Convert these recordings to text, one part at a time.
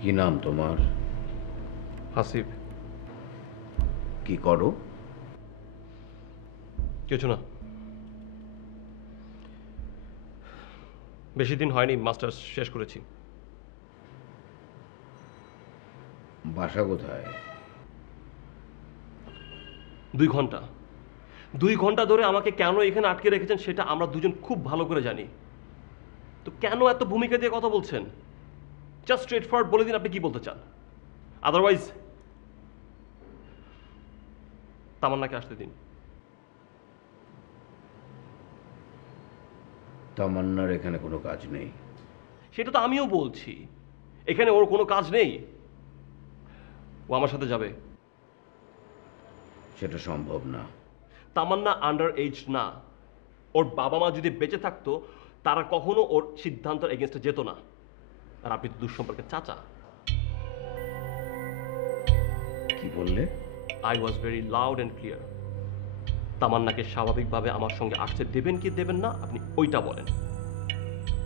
কি নাম তোমার? হাসিব। কি করো? কিছু না, বেশি দিন হয়নি মাস্টার্স শেষ করেছি। বাসা কোথায়? 2 ঘন্টা। 2 ঘন্টা ধরে আমাকে কেন এখানে আটকে রেখেছেন সেটা আমরা দুজন খুব ভালো করে জানি। তো কেন এত ভূমিকা দিয়ে কথা বলছেন? জাস্ট স্ট্রেট ফরওয়ার্ড বলে দিন আপনি কি বলতে চান। আদারওয়াইজ তামান্নাকে আসতে দিন। তামান্নার এখানে কোনো কাজ নেই। সেটা তো আমিও বলছি, এখানে ওর কোনো কাজ নেই। ও আমার সাথে যাবে। সেটা সম্ভব না। তামান্না আন্ডার এজ না। ওর বাবা মা যদি বেঁচে থাকতো তারা কখনো ওর সিদ্ধান্তের এগেনস্টে যেত না। আর আপনি তো দুঃসম্পর্কের চাচা। কি বললে? I was very loud and clear. তামান্নাকে স্বাভাবিকভাবে আমার সঙ্গে আসতে দেবেন কি দেবেন না আপনি ওইটা বলেন,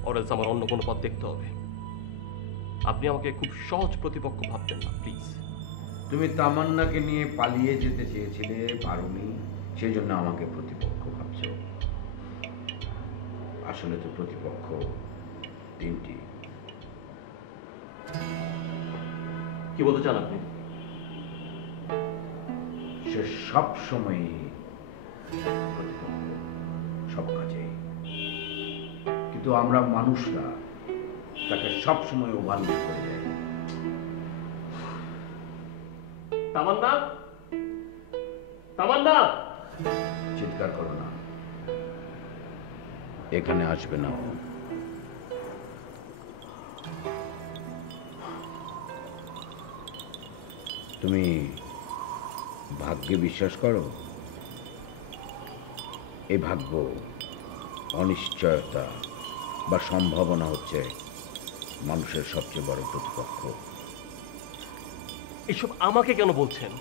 অরেলস আমার অন্য কোনো পথ দেখতে হবে। আপনি আমাকে খুব সহজ প্রতিপক্ষ ভাববেন না প্লিজ। তুমি তামান্নাকে নিয়ে পালিয়ে যেতে চেয়েছিলে, পারোনি, সেই জন্য আমাকে প্রতিপক্ষ ভাবছো। আসলে তো প্রতিপক্ষ 3টি। কি বলতে চান আপনি? সে সব সময় প্রতিপক্ষ, সব কাজে। কিন্তু আমরা মানুষরা তাকে সব সময় ওভারলুক করে যাই। তামান্না, তামান্না! চিৎকার করো না, এখানে আসবে না ও। তুমি ভাগ্যে বিশ্বাস করো? এই ভাগ্য, অনিশ্চয়তা বা সম্ভাবনা হচ্ছে মানুষের সবচেয়ে বড় প্রতিপক্ষ। এসব আমাকে কেন বলছেন?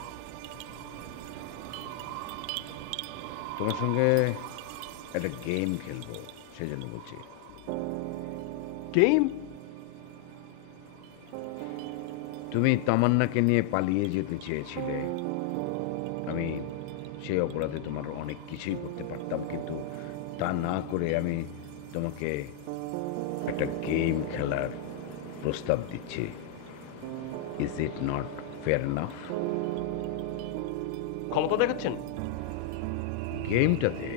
তোমার সঙ্গে একটা গেম খেলবো, সেজন্য বলছি। গেম? তুমি তামান্নাকে নিয়ে পালিয়ে যেতে চেয়েছিলে। আমি সেই অপরাধে তোমার অনেক কিছুই করতে পারতাম, কিন্তু তা না করে আমি তোমাকে একটা গেম খেলার প্রস্তাব দিচ্ছি। Is it not fair enough? ক্ষমতা দেখাচ্ছেন? গেমটাতে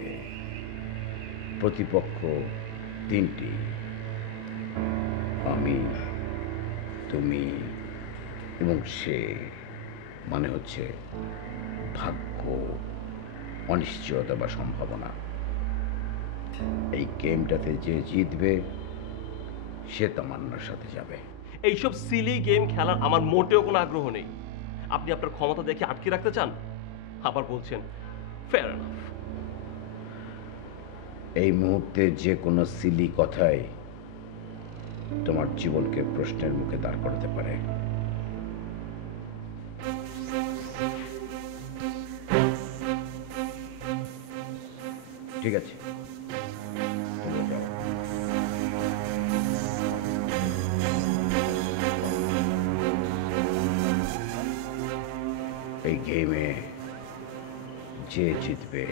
প্রতিপক্ষ 3টি, আমি, তুমি এবং সে। মানে হচ্ছে ভাগ্য, অনিশ্চয়তা বা সম্ভাবনা। এই গেমটাতে যে জিতবে সে তামান্নার সাথে যাবে। এইসব সিলি গেম খেলার আমার মোটেও কোনো আগ্রহ নেই। আপনি আপনার ক্ষমতা দেখে আটকে রাখতে চান, আবার বলছেন ফেয়ার এনাফ। এই মুহূর্তে যে কোনো সিলি কথাই তোমার জীবনকে প্রশ্নের মুখে দাঁড় করাতে পারে। ঠিক আছে, তুমি যাও। এই গেমে যে জিতবে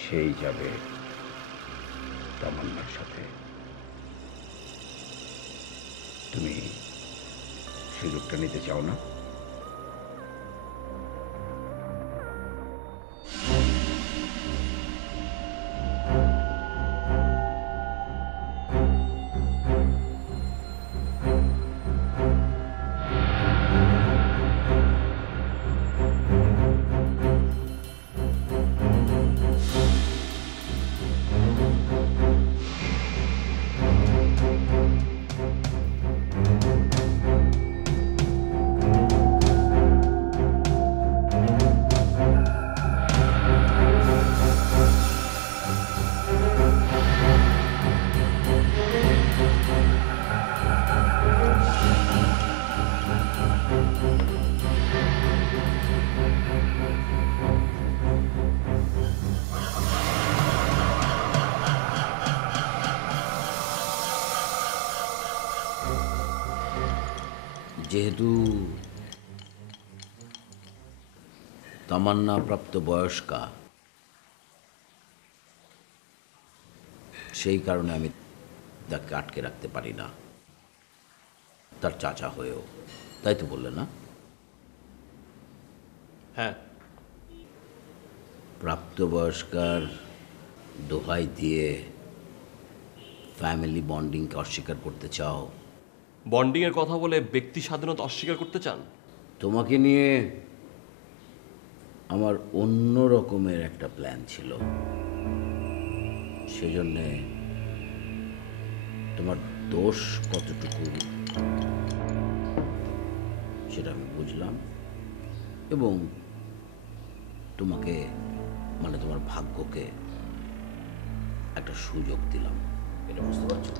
সেই যাবে তামান্নার সাথে। তুমি সুযোগটা নিতে চাও না? যেহেতু তামান্না প্রাপ্ত বয়স্কা, সেই কারণে আমি তাকে আটকে রাখতে পারি না, তার চাচা হয়েও। তাই তো বললে না? হ্যাঁ। প্রাপ্তবয়স্কার দোহাই দিয়ে ফ্যামিলি বন্ডিংকে অস্বীকার করতে চাও? বন্ডিংয়ের কথা বলে ব্যক্তি স্বাধীনতা অস্বীকার করতে চান? তোমাকে নিয়ে আমার অন্য রকমের একটা প্ল্যান ছিল, সেজন্যে তোমার দোষ কতটুকু সেটা আমি বুঝলাম এবং তোমাকে মানে তোমার ভাগ্যকে একটা সুযোগ দিলাম। এটা বুঝতে পারছো?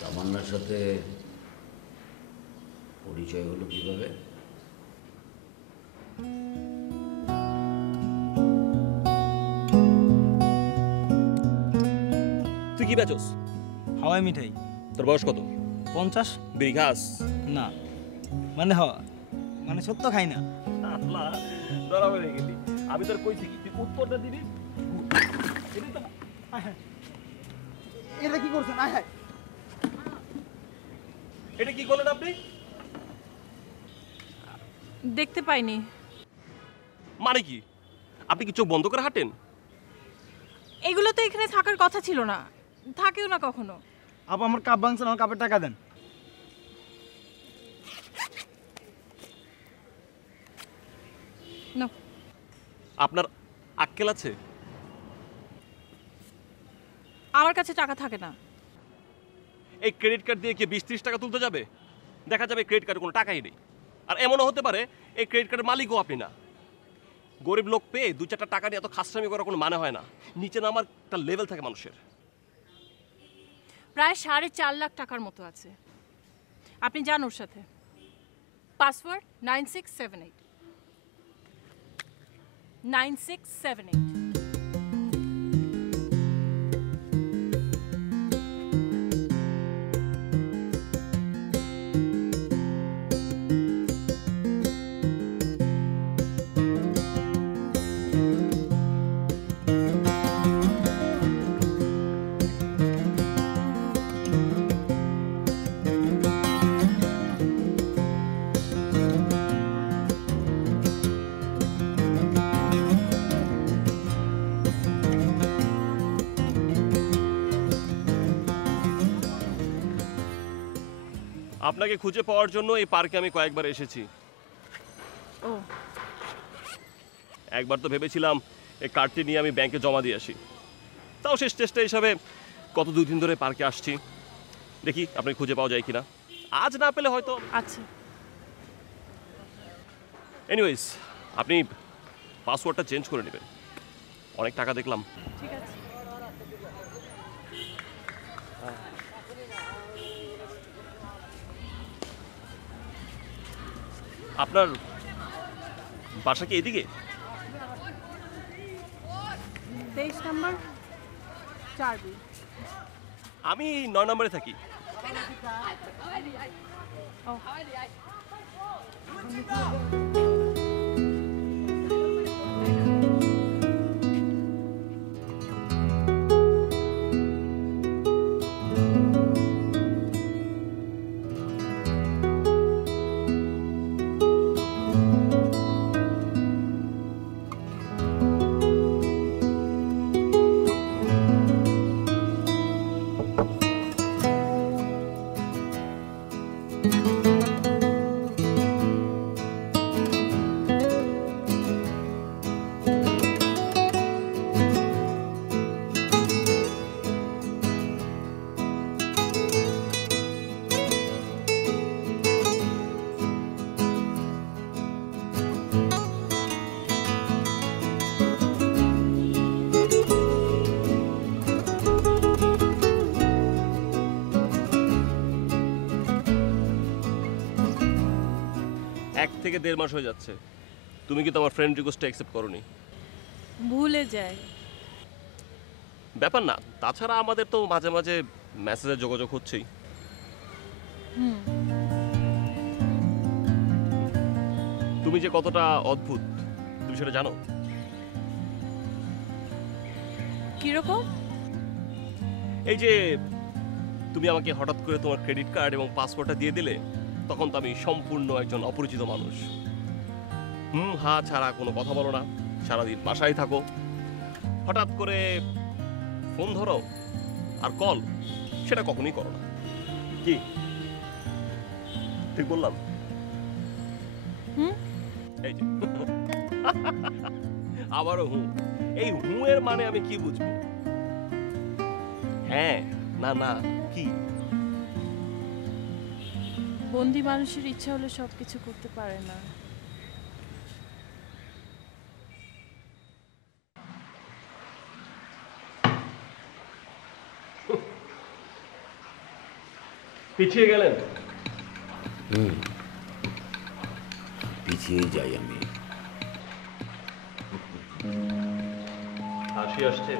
তামান্নার সাথে পরিচয় হলো কিভাবে? তুই কি বেচোস? হাওয়াই মিঠাই। তোর বয়স কত? 50। বিড়ি খাস? না মানে মানে সত্য খাই না। আল্লাহ, ধরা পড়ে গেলি। আমি তোর কইছি কি তুই উত্তরটা দিবি? এটা কি করছেন? আয় হায়, এটা কি করলেন আপনি? দেখতে পাইনি। মানে কি? আপনি কি চোখ বন্ধ করে হাঁটেন? এগুলো তো এখানে থাকার কথা ছিল না, থাকেও না কখনো। আপা আমার কাপ ভাঙছেন, আমার কাপের টাকা দেন। না, আপনার আক্কেল আছে? আমার কাছে টাকা থাকে না। এই ক্রেডিট কার্ড দিয়ে কি 20-30 টাকা তুলতে যাবে? দেখা যাবে ক্রেডিট কার্ডে কোনো টাকাই নেই। আর এমনও হতে পারে এই ক্রেডিট কার্ডের মালিকও আপনি না। গরিব লোক পেয়ে 2-4টা টাকা নিয়ে এত খাসরামি করার কোনো মানে হয় না। নিচে নামার একটা লেভেল থাকে মানুষের। প্রায় 4.5 লাখ টাকার মতো আছে। আপনি যান ওর সাথে। পাসওয়ার্ড 9678 9678। আপনাকে খুঁজে পাওয়ার জন্য এই পার্কে আমি কয়েকবার এসেছি। ও, একবার তো ভেবেছিলাম এই কার্ডটি নিয়ে আমি ব্যাংকে জমা দিয়ে আসি। তাও শেষ চেষ্টা হিসাবে গত 2 দিন ধরে পার্কে আসছি। দেখি আপনি খুঁজে পাওয়া যায় কিনা। আজ না পেলে হয়তো। আচ্ছা। এনিওয়েজ, আপনি পাসওয়ার্ডটা চেঞ্জ করে নেবেন। অনেক টাকা দেখলাম। ঠিক আছে। আপনার বাসা কি এদিকে? 23 নম্বর 4B। আমি 9 নম্বরে থাকি। ও, 1 থেকে 1.5 মাস হয়ে যাচ্ছে, তুমি কি তোমার ফ্রেন্ড রিকোয়েস্টটা অ্যাকসেপ্ট করোনি? ভুলে যায়। ব্যাপার না, তাছাড়া আমাদের তো মাঝে মাঝে মেসেজে যোগাযোগ হচ্ছেই। হুম। তুমি যে কতটা অদ্ভুত তুমি সেটা জানো? কিরকম? এই যে তুমি আমাকে হঠাৎ করে তোমার ক্রেডিট কার্ড এবং পাসওয়ার্ডটা দিয়ে দিলে, তখন তো আমি সম্পূর্ণ একজন অপরিচিত মানুষ। হা ছাড়া কোনো কথা বলো না, সারাদিন বাসায় থাকো, হঠাৎ করে ফোন ধরো আর কল সেটা কখনোই করো না। কি ঠিক বললাম? হুম। এই যে আবারও এই এর মানে আমি কি বুঝবো? হ্যাঁ না না কি? বন্দি মানুষের ইচ্ছা হলে সবকিছু করতে পারে না। পিছিয়ে গেলেন? পিছিয়ে যাই আমি। হাসি আসছে?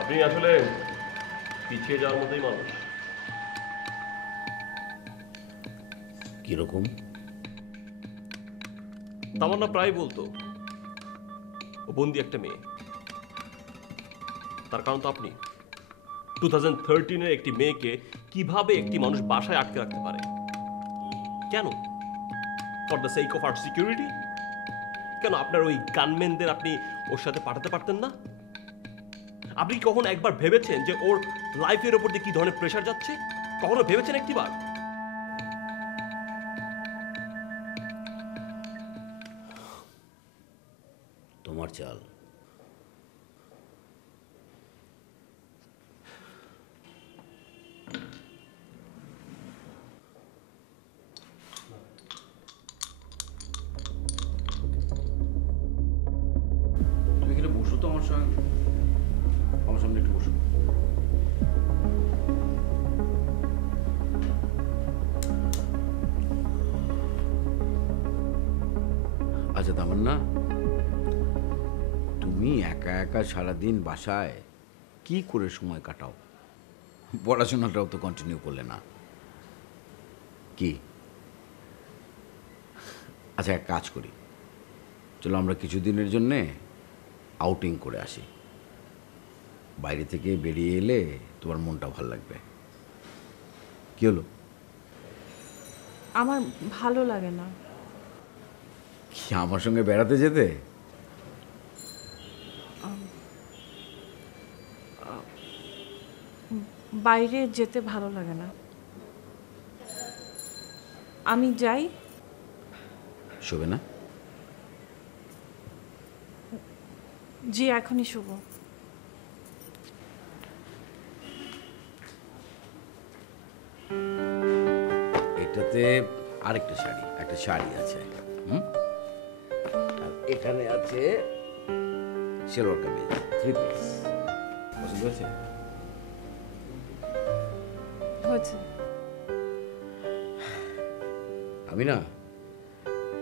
আপনি আসলে পিছিয়ে যাওয়ার মতোই মানুষ। কিরকম? তামান্না প্রায় বলতো ও বন্দি একটা মেয়ে। তার কারণ তো আপনি 2013-এর একটি মেয়েকে কিভাবে একটি মানুষ বাসায় আটকে রাখতে পারে? কেন? For the sake of our security? কেন আপনার ওই গানম্যানদের আপনি ওর সাথে পাঠাতে পারতেন না? আপনি কি কখনো একবার ভেবেছেন যে ওর লাইফের ওপর দিয়ে কি ধরনের প্রেশার যাচ্ছে? কখনো ভেবেছেন একটিবার? তোমার চাল। তুমি এখানে বসো তো আমার সঙ্গে, আমার সামনে একটু বসো। আচ্ছা তামান্না, তুমি একা একা সারাদিন বাসায় কি করে সময় কাটাও? পড়াশোনাটাও তো কন্টিনিউ করলে না কি? আচ্ছা এক কাজ করি, চলো আমরা কিছুদিনের জন্যে আউটিং করে আসি। বাইরে থেকে বেরিয়ে এলে তোমার মনটা ভালো লাগবে। কি হলো? আমার ভালো লাগে না। কি আমার সঙ্গে বেড়াতে যেতে? বাইরে যেতে ভালো লাগে না। আমি যাই। শোবে না? জি এখনই শুভ। এটাতে আরেকটা শাড়ি, একটা শাড়ি আছে, আর এখানে আছে সেলোয়ার কামিজ 3 পিস। পছন্দ হয়েছে? হয়েছে। আমি না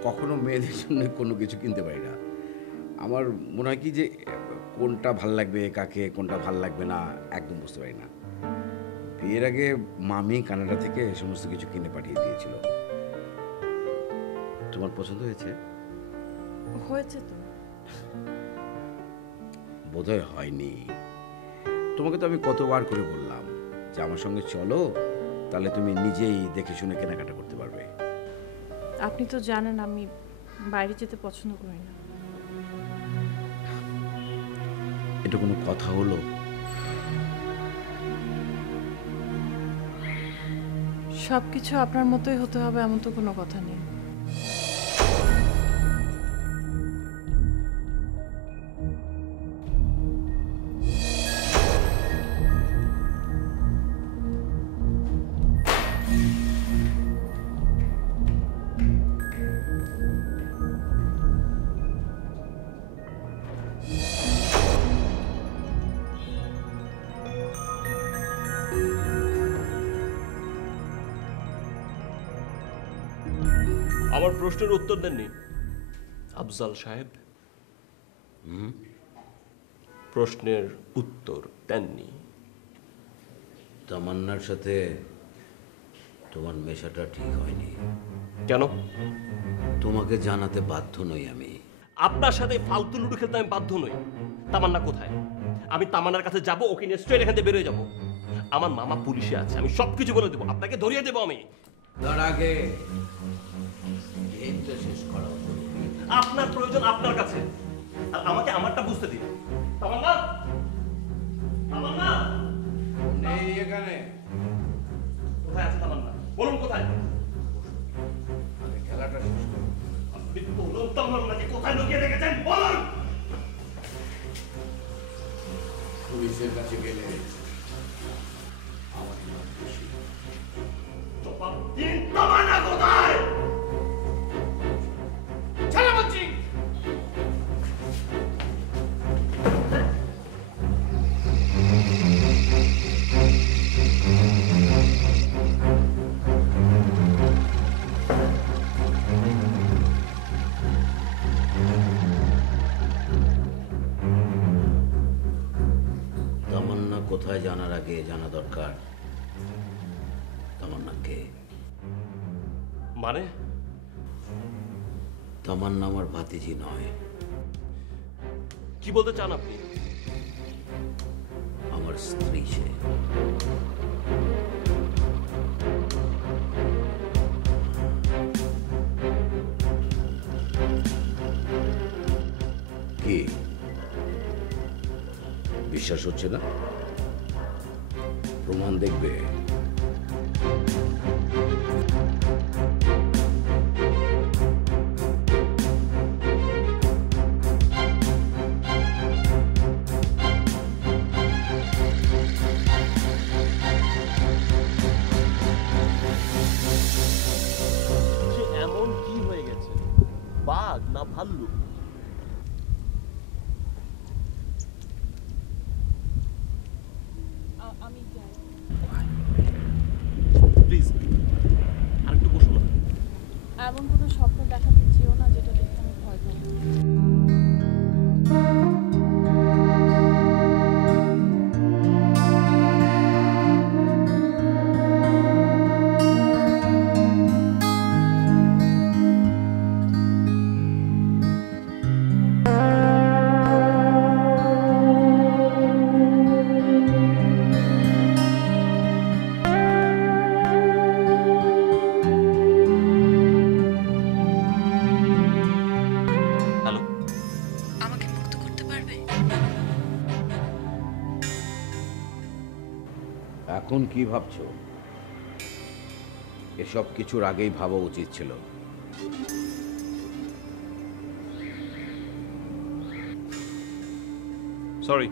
কখনো মেয়েদের জন্য কোনো কিছু কিনতে পারি না। আমার মনে হয় কি যে কোনটা ভাল লাগবে কাকে, কোনটা ভাল লাগবে না একদম বুঝতে পারি না। বিয়ের আগে মামি কানাডা থেকে সমস্ত কিছু কিনে পাঠিয়ে দিয়েছিল। তোমার পছন্দ হয়েছে? হয়েছে তো। বোধহয় হয়নি। তোমাকে তো আমি কতবার করে বললাম যে আমার সঙ্গে চলো, তাহলে তুমি নিজেই দেখে শুনে কেনাকাটা করতে পারবে। আপনি তো জানেন আমি বাইরে যেতে পছন্দ করি না। এটা কোনো কথা হলো? সবকিছু আপনার মতোই হতে হবে এমন তো কোনো কথা নেই। আমার প্রশ্নের উত্তর দেননি আফজাল সাহেব। প্রশ্নের উত্তর দেননি। তামান্নার সাথে তোমার মেশাটা ঠিক হয়নি। কেন? তোমাকে জানাতে বাধ্য নই আমি। আপনার সাথে ফালতু লুডো খেলতে আমি বাধ্য নই। তামান্না কোথায়? আমি তামান্নার কাছে যাব, ওকে নিয়ে স্ট্রেট এখান থেকে বেরোয় যাব। আমার মামা পুলিশে আছে, আমি সবকিছু বলে দেবো, আপনাকে ধরিয়ে দেবো আমি। তার আগে গেমটা শেষ করা জরুরি। আপনার প্রয়োজন আপনার কাছে, আর আমাকে আমারটা বুঝতে দিন। তামান্না, তামান্না নেই এখানে। কোথায় আছে তামান্না? বলুন কোথায়? আগে খেলাটা শেষ করো। আপনি বলুন তামান্নাকে কোথায় লুকিয়ে রেখেছেন, বলুন। পুলিশের কাছে গেলে আমার নাম খুশি। জবাব দিন, তামান্না কোথায়? ছাড়া বলছি। তামান্না কোথায় জানার আগে জানা দরকার তামান্নাকে। মানে? তামান্না আমার ভাতিজি নয়, কি বলতে চান আপনি? আমার স্ত্রী সে। কি বিশ্বাস হচ্ছে না? প্রমাণ দেখবে? সে এমন কি হয়ে গেছে? বাঘ না ভাল্লুক? আমি যাই। প্লিজ আরেকটু বসো না। এমন কোনো স্বপ্ন দেখাতে চেও না যেটা দেখে আমি ভয় পাই। হ্যালো, আমাকে মুক্ত করতে পারবে? এখন কি ভাবছো? এসব কিছুর আগেই ভাবা উচিত ছিল। সরি,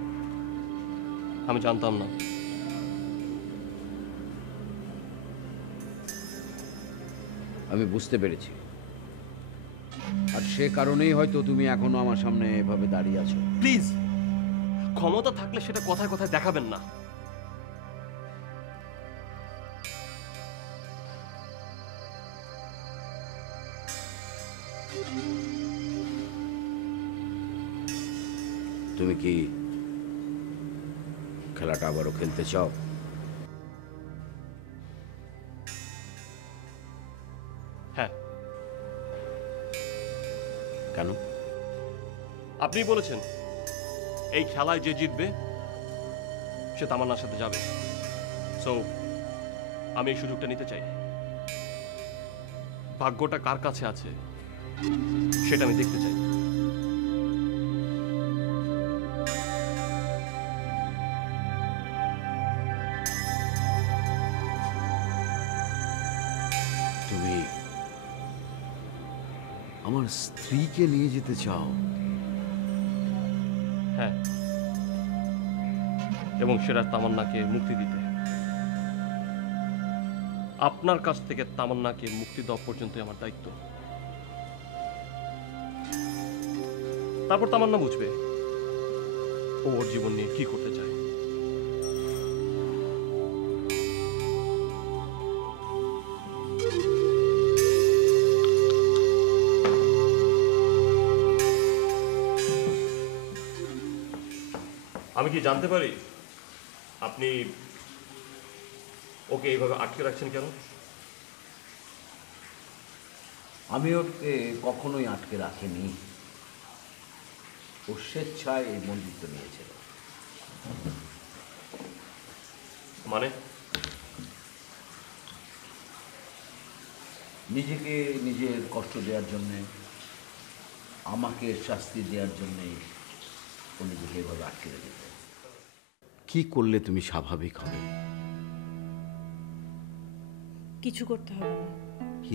আমি জানতাম না। আমি বুঝতে পেরেছি, আর সে কারণেই হয়তো তুমি এখনো আমার সামনে এভাবে দাঁড়িয়ে আছো। প্লিজ, ক্ষমতা থাকলে সেটা কথায় কথায় দেখাবেন না। তুমি কি খেলাটা আবারও খেলতে চাও? হ্যাঁ। কেন? আপনি বলেছেন এই খেলায় যে জিতবে সে তামান্নার সাথে যাবে। সো আমি এই সুযোগটা নিতে চাই। ভাগ্যটা কার কাছে আছে সেটা আমি দেখতে চাই। তুমি আমার স্ত্রীকে নিয়ে যেতে চাও? হ্যাঁ, এবং সেরা তামান্নাকে মুক্তি দিতে। আপনার কাছ থেকে তামান্নাকে মুক্তি দেওয়া পর্যন্তই আমার দায়িত্ব। তারপর তামান্না বুঝবে ও ওর জীবন নিয়ে কি করতে চায়। আমি কি জানতে পারি আপনি ওকে এইভাবে আটকে রাখছেন কেন? আমি ওকে কখনোই আটকে রাখিনি। ও স্বেচ্ছায় এই বন্দিত্ব নিয়েছিল। মানে নিজেকে নিজের কষ্ট দেওয়ার জন্যে, আমাকে শাস্তি দেওয়ার জন্যে ও নিজেকে এভাবে আটকে রেখেছে। কি করলে তুমি স্বাভাবিক হবে? কিছু করতে হবে না।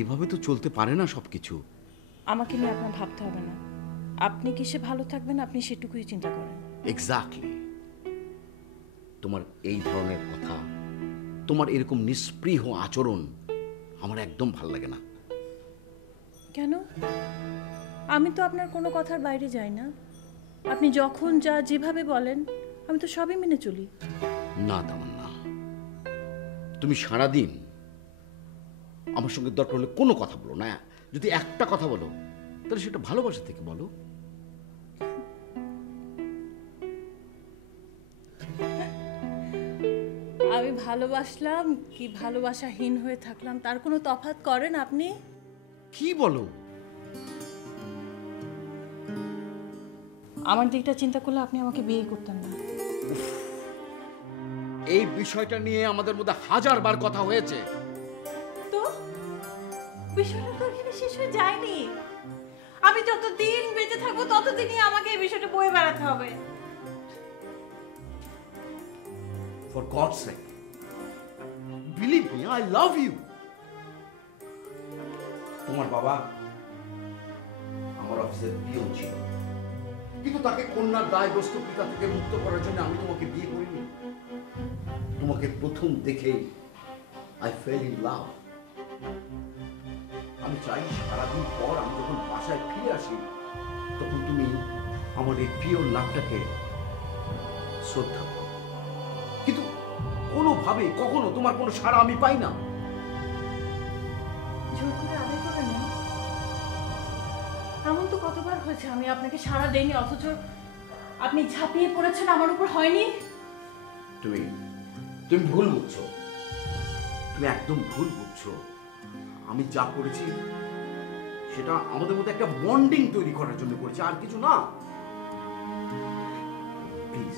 এভাবে তো চলতে পারে না সব কিছু। আমাকে নিয়ে আপনার ভাবতে হবে না। আপনি কিসে ভালো থাকবেন আপনি সেটুকুই চিন্তা করেন। এক্স্যাক্টলি। তোমার এই ধরনের কথা, তোমার এরকম নিস্পৃহ আচরণ আমার একদম ভাল লাগে না। কেন? আমি তো আপনার কোনো কথার বাইরে যাই না। আপনি যখন যা যেভাবে বলেন আমি তো সবই মেনে চলি। না তামান্না, তুমি সারাদিন আমার সঙ্গে দরকার হলে কোনো কথা বলো না। যদি একটা কথা বলো তাহলে সেটা ভালোবাসা থেকে বলো। আমি ভালোবাসলাম কি ভালোবাসাহীন হয়ে থাকলাম তার কোনো তফাৎ করেন আপনি? কি বলো? আমার দিকটা চিন্তা করলে আপনি আমাকে বিয়ে করতেন না। এই বিষয়টা নিয়ে আমাদের মধ্যে 1000 বার কথা হয়েছে। তো বিষয়টা তো এখানে শেষ হয়ে যায়নি। আমি যতদিন বেঁচে থাকবো ততদিনই আমাকে এই বিষয়টা বয়ে বেড়াতে হবে। For God's sake, believe me, I love you. তোমার বাবা আমার অফিসের পিয়ন ছিল, কিন্তু তাকে কন্যার দায়গ্রস্ত পিতা থেকে মুক্ত করার জন্য আমি তোমাকে বিয়ে করিনি। তোমাকে প্রথম দেখে I fell in love. আমি চাই সারাদিন পর আমি যখন বাসায় ফিরে আসি তখন তুমি আমার এই পিওর লাভটাকে শ্রদ্ধা করো। কিন্তু কোনোভাবে কখনো তোমার কোনো সাড়া আমি পাই না। জোর করে আদায় করে না। এমন তো কতবার হয়েছে আমি আপনাকে সাড়া দেইনি অথচ আপনি ঝাঁপিয়ে পড়েছেন আমার উপর, হয়নি? তুমি তুমি ভুল বুঝছো। তুমি একদম ভুল বুঝছো। আমি যা করেছি সেটা আমাদের মধ্যে একটা বন্ডিং তৈরি করার জন্য করেছি, আর কিছু না। Please,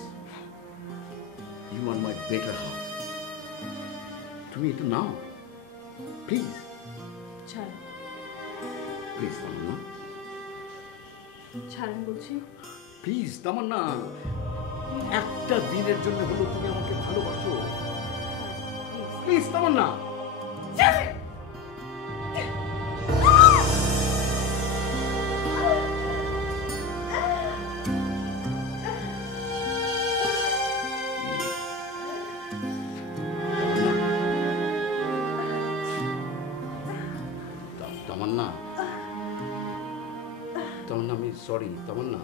you are my better half. তুমি এটা নাও প্লিজ। ছাড়েন, প্লিজ তামান্না, ছাড়েন বলছি। প্লিজ তামান্না, একটা দিনের জন্য হলো তুমি আমাকে ভালোবাসো। প্লিজ তামান্না। তামান্না, তামান্না, আমি সরি তামান্না।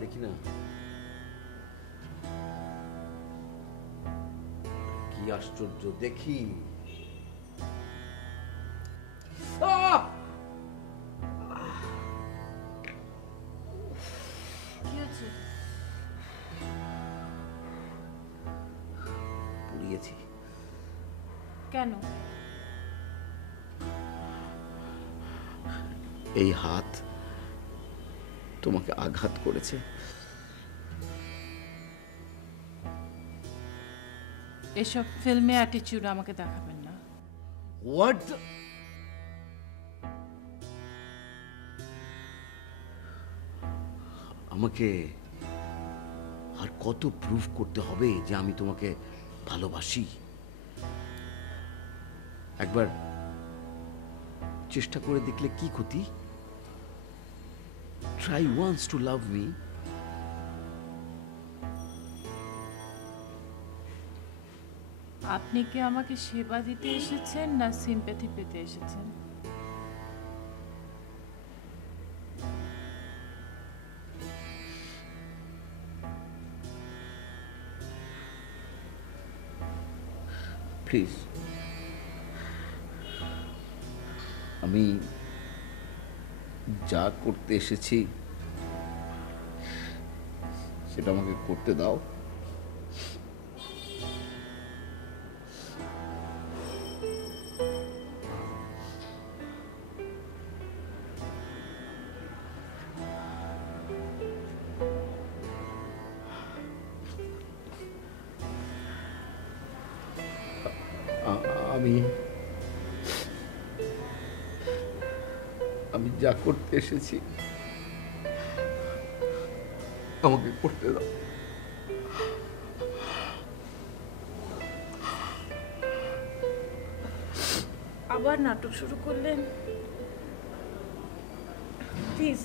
দেখি না কি আশ্চর্য, দেখি। কি হচ্ছে? পুড়িয়েছি। কেন? এই হাত তোমাকে আঘাত করেছে। এসব ফিল্মে অ্যাটিটিউড আমাকে দেখাবেন না। হোয়াট? আমাকে আর কত প্রুফ করতে হবে যে আমি তোমাকে ভালোবাসি? একবার চেষ্টা করে দেখলে কি ক্ষতি? Try once to love me. আপনি কি আমাকে সেবা দিতে এসেছেন না সিম্প্যাথি পেতে এসেছেন? প্লিজ, আমি যা করতে এসেছি সেটা আমাকে করতে দাও। আমি আমি যা করতে এসেছি আমাকে করতে দাও। আবার নাটক শুরু করলেন? প্লিজ।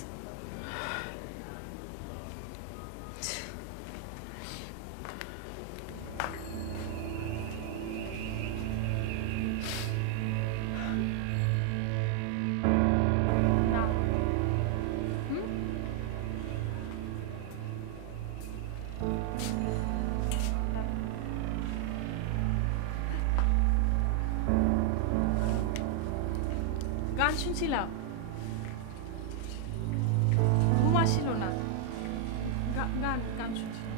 না। গান শুনছিলাম, ঘুম আসছিল না। গান গান শুনছিলাম।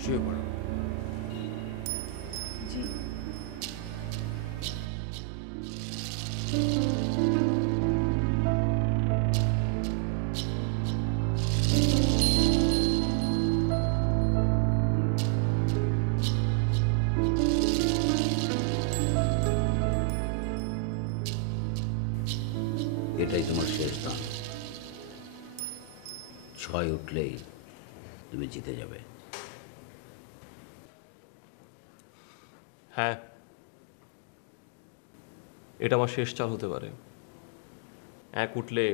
শুয়ে পড়ো। জি। এটাই তোমার শেষ দান। 6 উঠলেই তুমি জিতে যাবে। হ্যাঁ, এটা আমার শেষ চাল হতে পারে। 1 উঠলে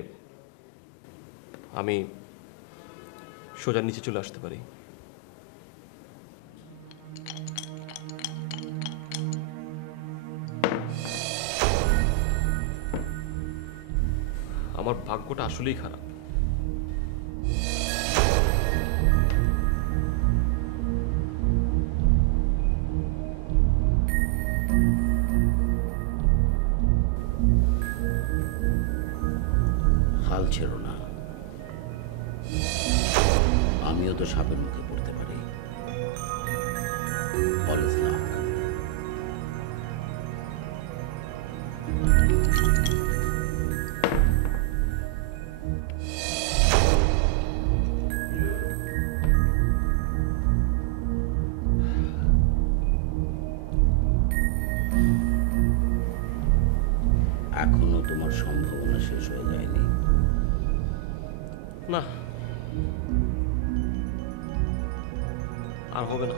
আমি সোজা নিচে চলে আসতে পারি। আমার ভাগ্যটা আসলেই খারাপ। হাল ছেড়ো না, আমিও তো সাপের মুখে পড়তে পারি। All is luck. এখনো তোমার সম্ভাবনা শেষ হয়ে যায়নি। না, আর হবে না।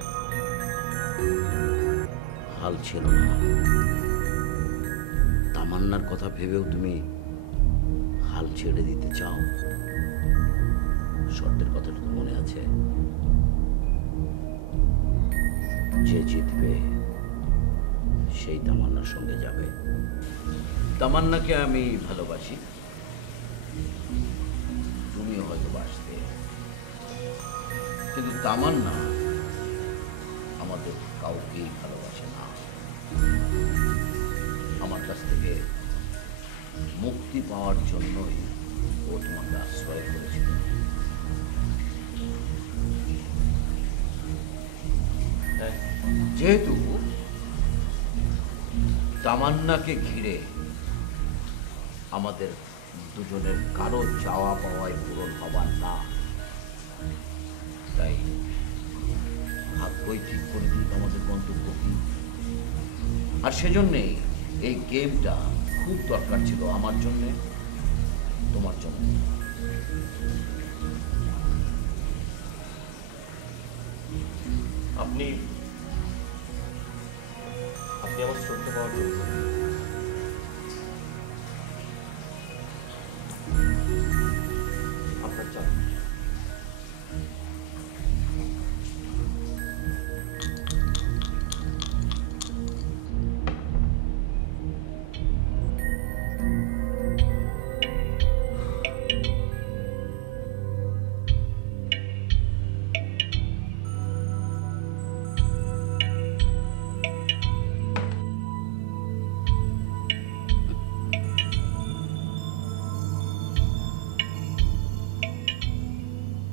হাল ছেড়ো না। তামান্নার কথা ভেবেও তুমি হাল ছেড়ে দিতে চাও? শর্তের কথাটা তো মনে আছে। যে জিতবে সেই তামান্নার সঙ্গে যাবে। তামান্নাকে আমি ভালোবাসি, তুমিও হয়তো বাসবে, কিন্তু তামান্না আমাদের কাউকেই ভালোবাসে না। আমার কাছ থেকে মুক্তি পাওয়ার জন্যই ও তোমাকে আশ্রয় করেছিল। হ্যাঁ, যেহেতু তামান্নাকে ঘিরে আমাদের দুজনের কারো চাওয়া পাওয়ায় পূরণ হবার না, তাই ভাগ্যই ঠিক করে দিক আমাদের গন্তব্য কি। আর সেজন্যেই এই গেমটা খুব দরকার ছিল আমার জন্যে, তোমার জন্য। আপনি আপনি আমার শ্রদ্ধা পাওয়ার যোগ্য।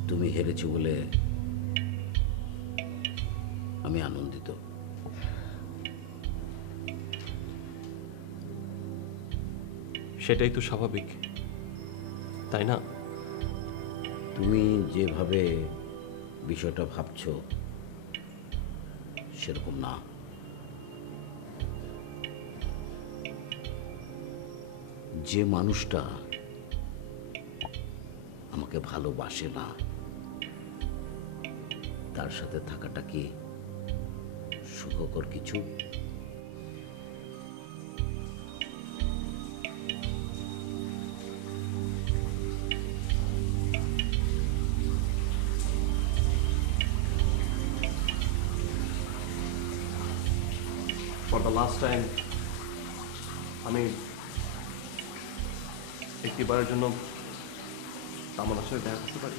তুমি হেরেছো বলে আমি আনন্দিত। সেটাই তো স্বাভাবিক, তাই না? তুমি যেভাবে বিষয়টা ভাবছো সেরকম না। যে মানুষটা আমাকে ভালোবাসে না তার সাথে থাকাটা কি সুখকর কিছু? ফর দ্য লাস্ট টাইম আমি একটিবারের জন্য তামান্নার সাথে দেখা করতে পারি?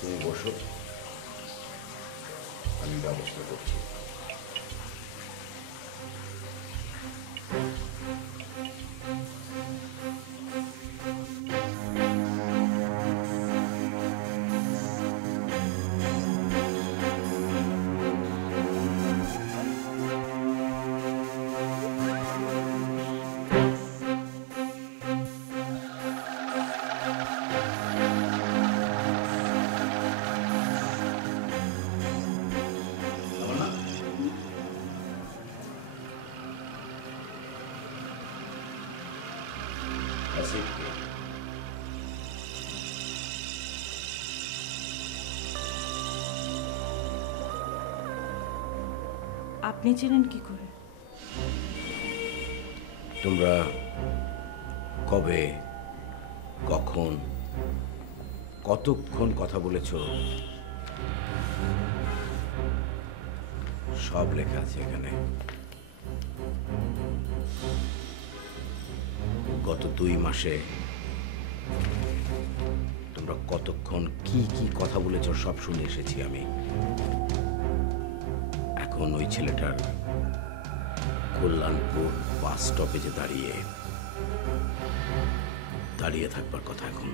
তুমি বসো, আমি ব্যবস্থা করছি। আপনি চেনেন কি করে? তোমরা কবে, কখন, কতক্ষণ কথা বলেছ সব লেখা আছে এখানে। গত 2 মাসে তোমরা কতক্ষণ কি কি কথা বলেছ সব শুনে এসেছি আমি। এখন ওই ছেলেটার কল্যাণপুর বাস স্টপেজে দাঁড়িয়ে থাকবার কথা এখন।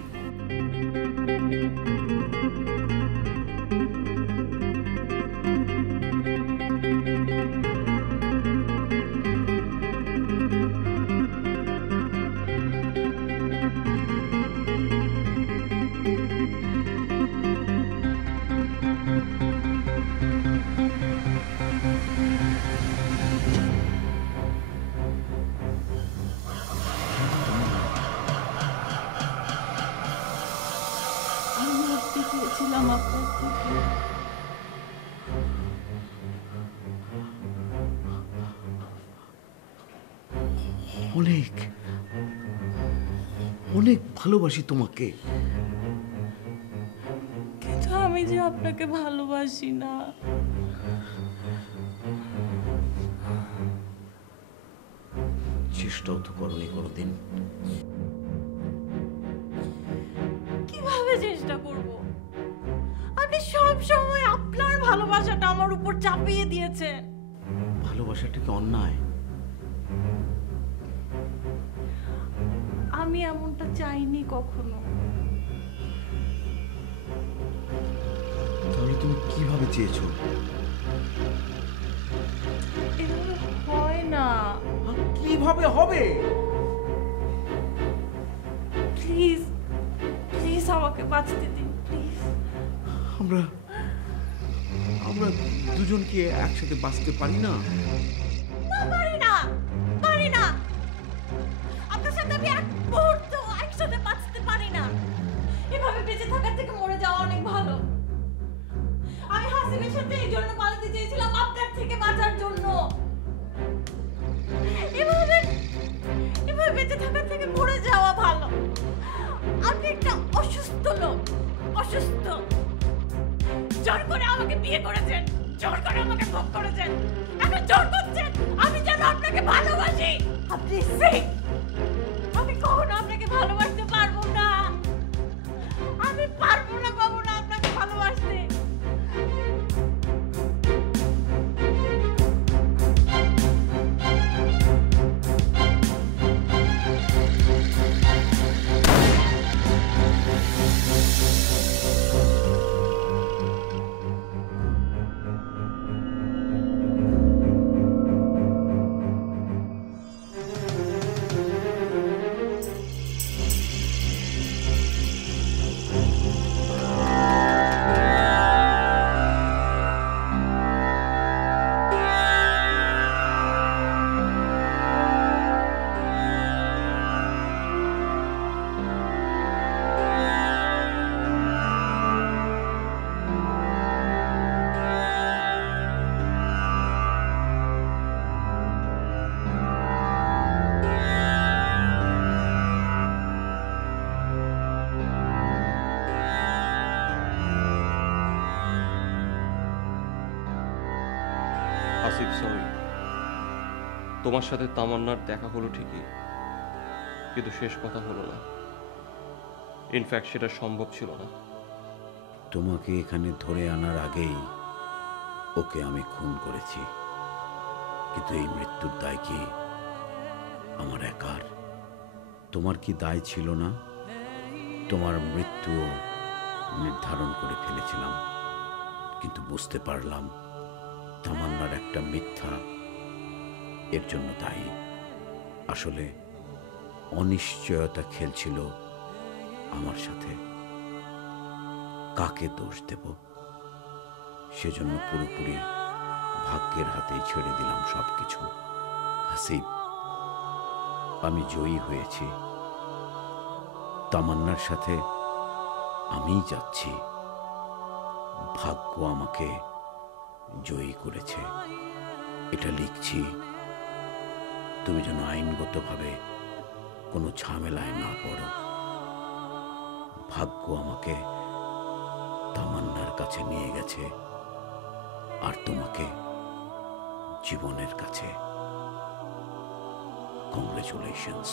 আমি ভাবতে চেয়েছিলাম আপনার থেকে। অনেক অনেক ভালোবাসি তোমাকে। কিন্তু আমি যে আপনাকে ভালোবাসি না। চেষ্টাও তো করনি কোনোদিন। কিভাবে চেষ্টা করব? আপনি সব সময় আপনার ভালোবাসাটা আমার উপর চাপিয়ে দিয়েছেন। ভালোবাসাটা কি অন্যায়? আমি এমনটা চাইনি কখনো। তাহলে তুমি কিভাবে চেয়েছো? এভাবে হয় না। কিভাবে হবে? প্লিজ প্লিজ আমাকে বাঁচতে দিন, প্লিজ। আমরা দুজন কি একসাথে বাঁচতে পারি না? পারি না, পারি না। আপনার সাথে আমি এক মুহূর্ত একসাথে বাঁচতে পারি না। এভাবে বেঁচে থাকার থেকে মরে যাওয়া অনেক ভালো। আমি হাসিনের সাথে এই জন্য পালাতে চেয়েছিলাম, আপনার থেকে বাঁচার জন্য। এভাবে বেঁচে থাকার থেকে মরে যাওয়া ভালো। আপনি একটা অসুস্থ লোক, অসুস্থ। জোর করে আমাকে বিয়ে করেছেন, জোর করে আমাকে ভোগ করেছেন, এখন জোর করছেন আমি যেন আপনাকে ভালোবাসি। আপনি সিক। আমি কখনো আপনাকে ভালোবাসতে পারবো না। আমি পারবো না কখনো আপনাকে ভালোবাসতে। তোমার সাথে তামান্নার দেখা হলো ঠিকই, কিন্তু শেষ কথা হলো না। ইনফ্যাক্ট সেটা সম্ভব ছিল না। তোমাকে এখানে ধরে আনার আগেই ওকে আমি খুন করেছি, কিন্তু এই মৃত্যুর দায় কি আমার একার? তোমার কি দায় ছিল না? তোমার মৃত্যু নির্ধারণ করে ফেলেছিলাম, কিন্তু বুঝতে পারলাম তামান্নার একটা মিথ্যা এর জন্য দায়ী। আসলে অনিশ্চয়তা খেলছিল আমার সাথে। কাকে দোষ দেব? সেজন্য পুরোপুরি ভাগ্যের হাতেই ছেড়ে দিলাম সবকিছু। হাসিব, আমি জয়ী হয়েছি। তামান্নার সাথে আমিই যাচ্ছি। ভাগ্য আমাকে জয়ী করেছে, এটা লিখছি। তুমি যেন আইনগতভাবে কোনো ঝামেলায় না পড়ো। ভাগ্য আমাকে তামান্নার কাছে নিয়ে গেছে, আর তোমাকে জীবনের কাছে। কংগ্রেচুলেশনস।